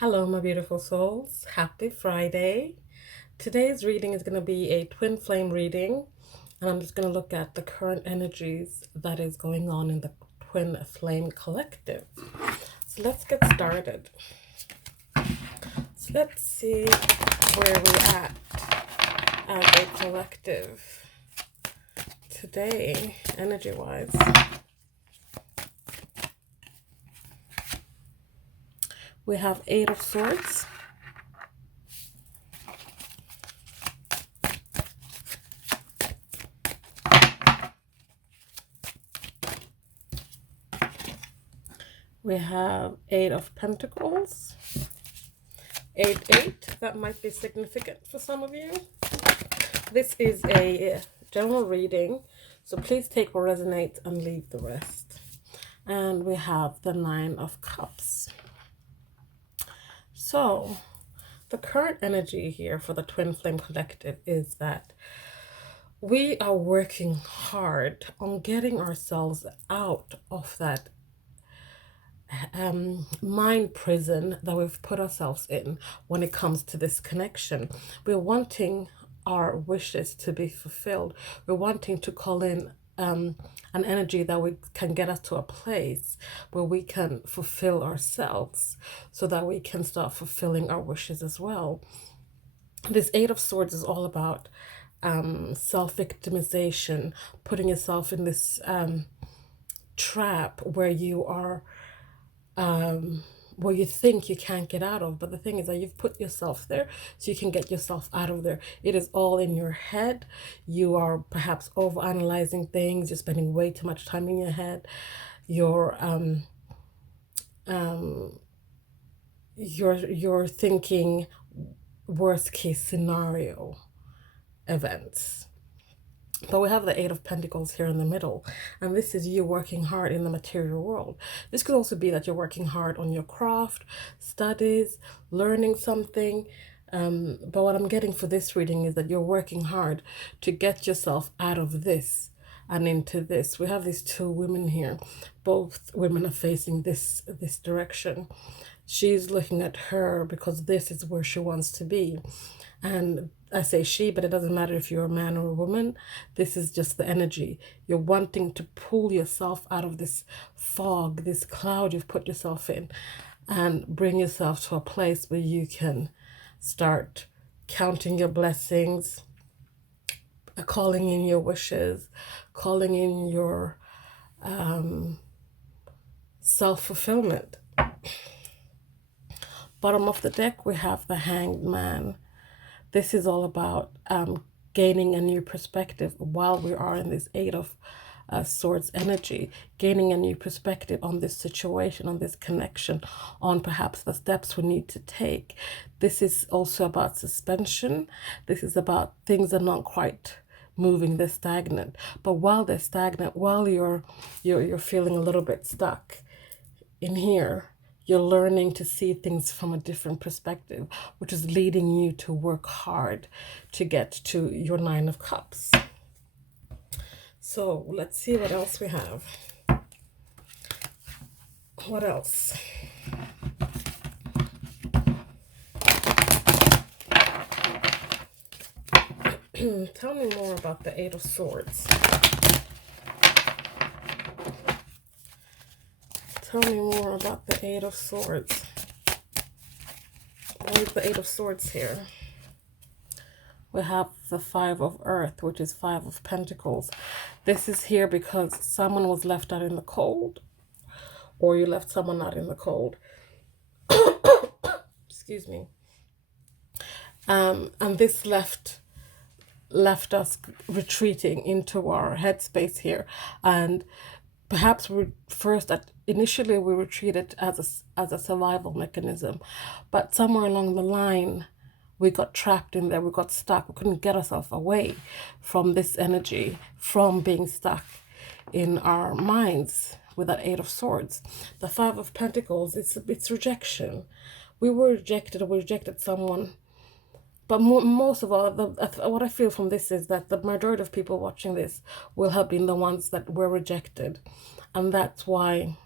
Hello, my beautiful souls. Happy Friday. Today's reading is going to be a twin flame reading, and I'm just going to look at the current energies that is going on in the twin flame collective. So let's get started. So let's see where we're at as a collective today, energy wise. We have Eight of Swords. We have Eight of Pentacles. 8-8, that might be significant for some of you. This is a general reading, so please take what resonates and leave the rest. And we have the Nine of Cups. So the current energy here for the Twin Flame Collective is that we are working hard on getting ourselves out of that mind prison that we've put ourselves in when it comes to this connection. We're wanting our wishes to be fulfilled. We're wanting to call in an energy that we can get us to a place where we can fulfill ourselves so that we can start fulfilling our wishes as well. This Eight of Swords is all about self-victimization, putting yourself in this trap where you are where you think you can't get out of. But the thing is that you've put yourself there so you can get yourself out of there. It is all in your head. You are perhaps overanalyzing things. You're spending way too much time in your head. You're thinking worst case scenario events. But we have the Eight of Pentacles here in the middle, and this is you working hard in the material world. This could also be that you're working hard on your craft, studies, learning something. But what I'm getting for this reading is that you're working hard to get yourself out of this and into this. We have these two women here. Both women are facing this direction. She's looking at her because this is where she wants to be. And I say she, but it doesn't matter if you're a man or a woman. This is just the energy. You're wanting to pull yourself out of this fog, this cloud you've put yourself in, and bring yourself to a place where you can start counting your blessings, calling in your wishes, calling in your self-fulfillment. Bottom of the deck, we have the Hanged Man. This is all about gaining a new perspective while we are in this Eight of Swords energy, gaining a new perspective on this situation, on this connection, on perhaps the steps we need to take. This is also about suspension. This is about things are not quite moving, they're stagnant. But while they're stagnant, while you're feeling a little bit stuck in here, you're learning to see things from a different perspective, which is leading you to work hard to get to your Nine of Cups. So let's see what else we have. What else? Tell me more about the Eight of Swords. Tell me more about the Eight of Swords. What is the Eight of Swords here? We have the Five of Earth, which is Five of Pentacles. This is here because someone was left out in the cold, or you left someone out in the cold. Excuse me. And this left us retreating into our headspace here, and perhaps initially we retreated as a survival mechanism, but somewhere along the line we got trapped in there, we got stuck, we couldn't get ourselves away from this energy, from being stuck in our minds with that Eight of Swords. The Five of Pentacles, it's rejection. We were rejected, or we rejected someone. But most of all, what I feel from this is that the majority of people watching this will have been the ones that were rejected. And that's why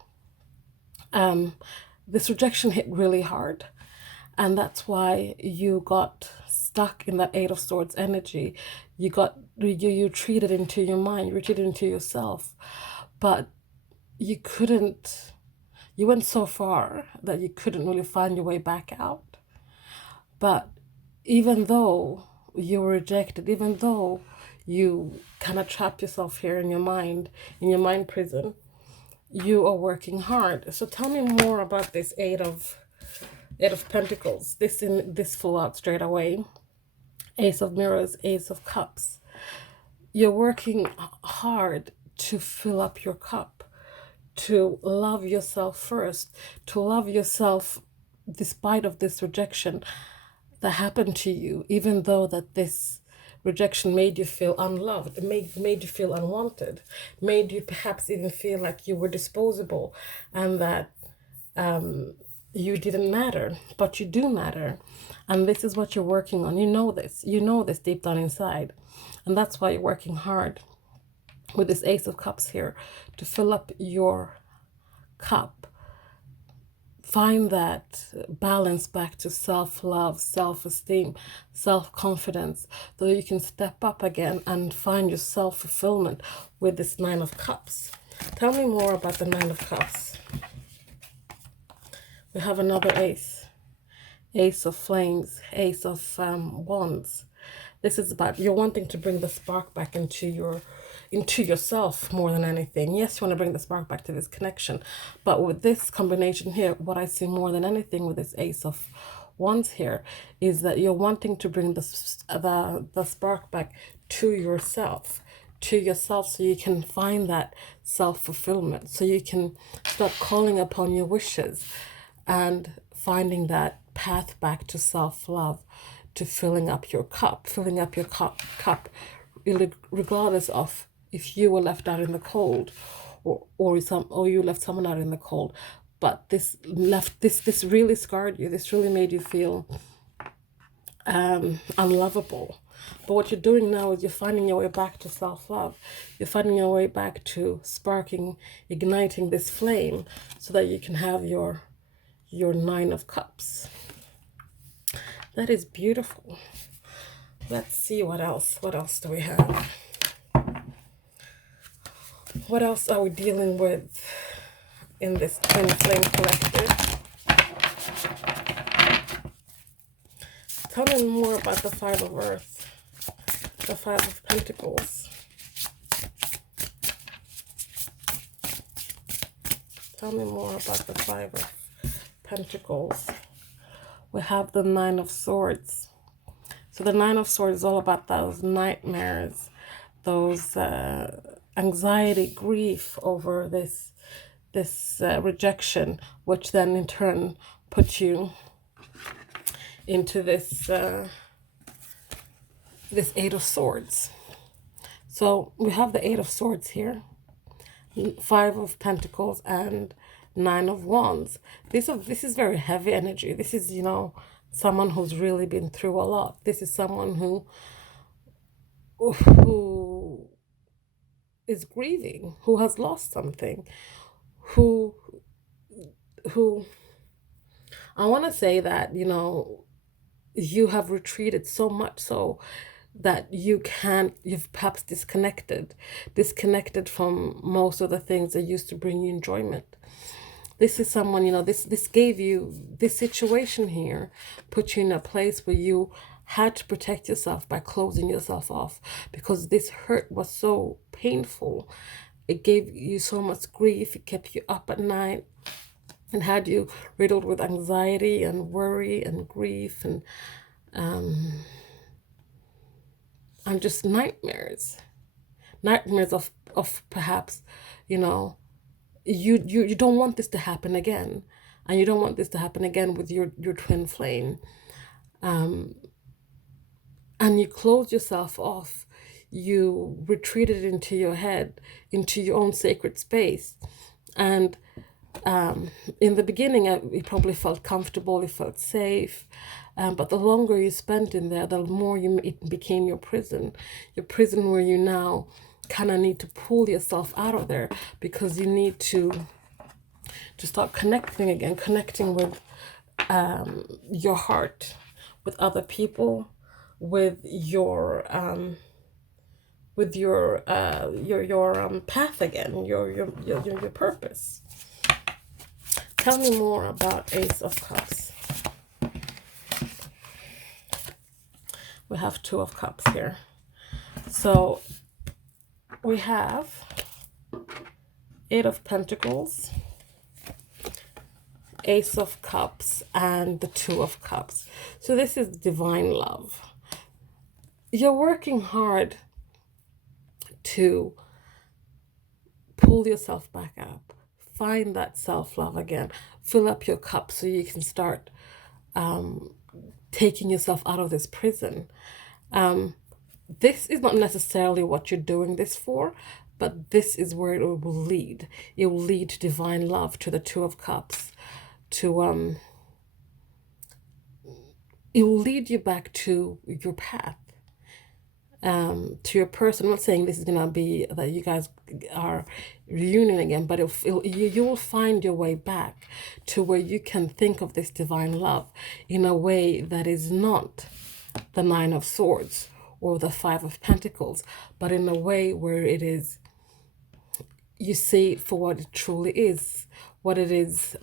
this rejection hit really hard. And that's why you got stuck in that Eight of Swords energy. You retreated into your mind, you retreated into yourself. But you couldn't, you went so far that you couldn't really find your way back out. But even though you were rejected, even though you kind of trapped yourself here in your mind prison, you are working hard. So tell me more about this Eight of Pentacles. This full out straight away. Ace of Mirrors, Ace of Cups. You're working hard to fill up your cup, to love yourself first, to love yourself despite of this rejection that happened to you, even though that this rejection made you feel unloved, made you feel unwanted, made you perhaps even feel like you were disposable and that you didn't matter, but you do matter. And this is what you're working on. You know this deep down inside. And that's why you're working hard with this Ace of Cups here to fill up your cup. Find that balance back to self-love, self-esteem, self-confidence, so you can step up again and find your self-fulfillment with this Nine of Cups. Tell me more about the Nine of Cups. We have another ace. Ace of Flames, Ace of Wands. This is about you're wanting to bring the spark back into yourself more than anything. Yes, you want to bring the spark back to this connection. But with this combination here, what I see more than anything with this Ace of Wands here is that you're wanting to bring the spark back to yourself, so you can find that self-fulfillment, so you can start calling upon your wishes and finding that path back to self-love, to filling up your cup, regardless of if you were left out in the cold or you left someone out in the cold. But this really scarred you. This really made you feel unlovable. But what you're doing now is you're finding your way back to self-love. You're finding your way back to igniting this flame so that you can have your Nine of Cups. That is beautiful. Let's see what else. What else do we have? What else are we dealing with in this Twin Flame Collective? Tell me more about the Five of Earth, the Five of Pentacles. Tell me more about the Five of Pentacles. We have the Nine of Swords. So the Nine of Swords is all about those nightmares, those anxiety, grief over this rejection, which then in turn puts you into this Eight of Swords. So we have the Eight of Swords here, Five of Pentacles, and Nine of Wands. This is very heavy energy. This is, someone who's really been through a lot. This is someone who is grieving, who has lost something, who I want to say that, you have retreated so much so that you've perhaps disconnected from most of the things that used to bring you enjoyment. This is someone, this gave you, this situation here put you in a place where you had to protect yourself by closing yourself off, because this hurt was so painful. It gave you so much grief. It kept you up at night and had you riddled with anxiety and worry and grief and just nightmares of perhaps, you don't want this to happen again, and you don't want this to happen again with your twin flame, and you closed yourself off. You retreated into your head, into your own sacred space, and in the beginning you probably felt comfortable, you felt safe, but the longer you spent in there, the more it became your prison where you now kind of need to pull yourself out of there, because you need to start connecting again, connecting with your heart with other people, with your path again, your purpose. Tell me more about Ace of Cups. We have Two of Cups here. So we have Eight of Pentacles, Ace of Cups, and the Two of Cups. So this is divine love. You're working hard to pull yourself back up, find that self-love again, fill up your cup so you can start taking yourself out of this prison. This is not necessarily what you're doing this for, but this is where it will lead. It will lead to divine love, to the Two of Cups, to it will lead you back to your path, to your person. I'm not saying this is gonna be that you guys are reunion again, but you will find your way back to where you can think of this divine love in a way that is not the Nine of Swords or the Five of Pentacles, but in a way where it is, you see it for what it truly is, what it is,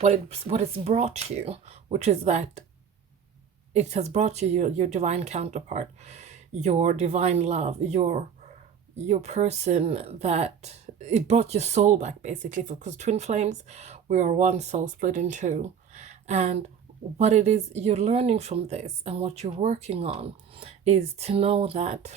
what it's brought you, which is that it has brought you your divine counterpart, your divine love, your person, that it brought your soul back, basically, because twin flames, we are one soul split in two. And what it is you're learning from this and what you're working on is to know that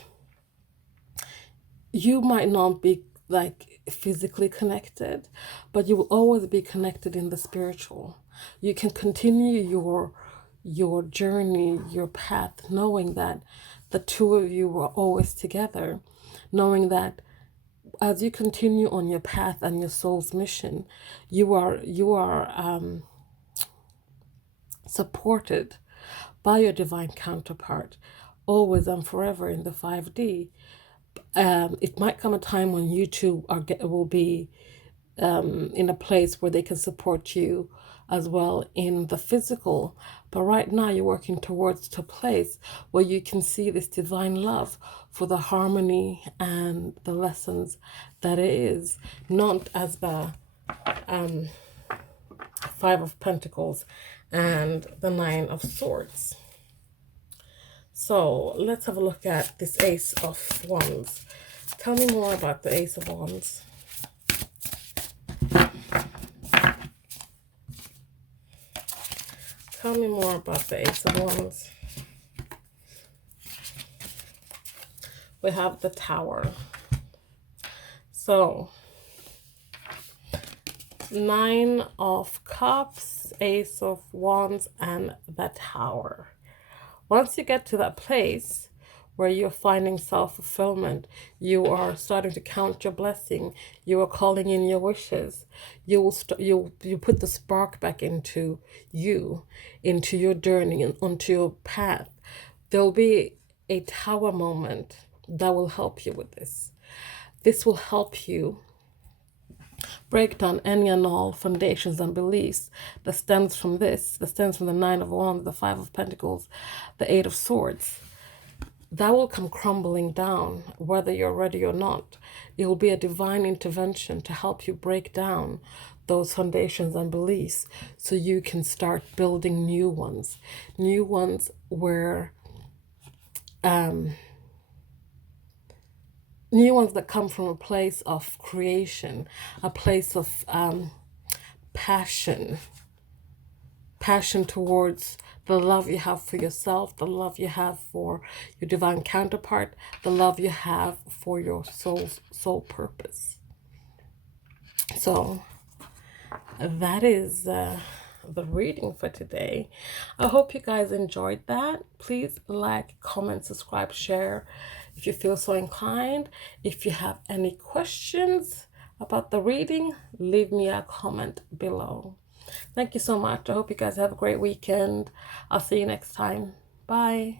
you might not be like physically connected, but you will always be connected in the spiritual. You can continue your journey, your path, knowing that the two of you are always together, knowing that as you continue on your path and your soul's mission, you are supported by your divine counterpart, always and forever in the 5D. It might come a time when you two will be in a place where they can support you as well in the physical. But right now you're working towards a place where you can see this divine love for the harmony and the lessons that it is, not as the Five of Pentacles and the Nine of Swords. So let's have a look at this Ace of Wands. Tell me more about the Ace of Wands. Tell me more about the Ace of Wands. We have the Tower. So, Nine of Cups, Ace of Wands, and the Tower. Once you get to that place where you're finding self-fulfillment, you are starting to count your blessing, you are calling in your wishes, you put the spark back into your journey and onto your path. There'll be a tower moment that will help you with this. This will help you break down any and all foundations and beliefs that stems from the Nine of Wands, the Five of Pentacles, the Eight of Swords. That will come crumbling down, whether you're ready or not. It will be a divine intervention to help you break down those foundations and beliefs so you can start building new ones where new ones that come from a place of creation, a place of passion towards the love you have for yourself, the love you have for your divine counterpart, the love you have for your soul purpose. So that is the reading for today. I hope you guys enjoyed that. Please like, comment, subscribe, share if you feel so inclined. If you have any questions about the reading, leave me a comment below. Thank you so much. I hope you guys have a great weekend. I'll see you next time. Bye.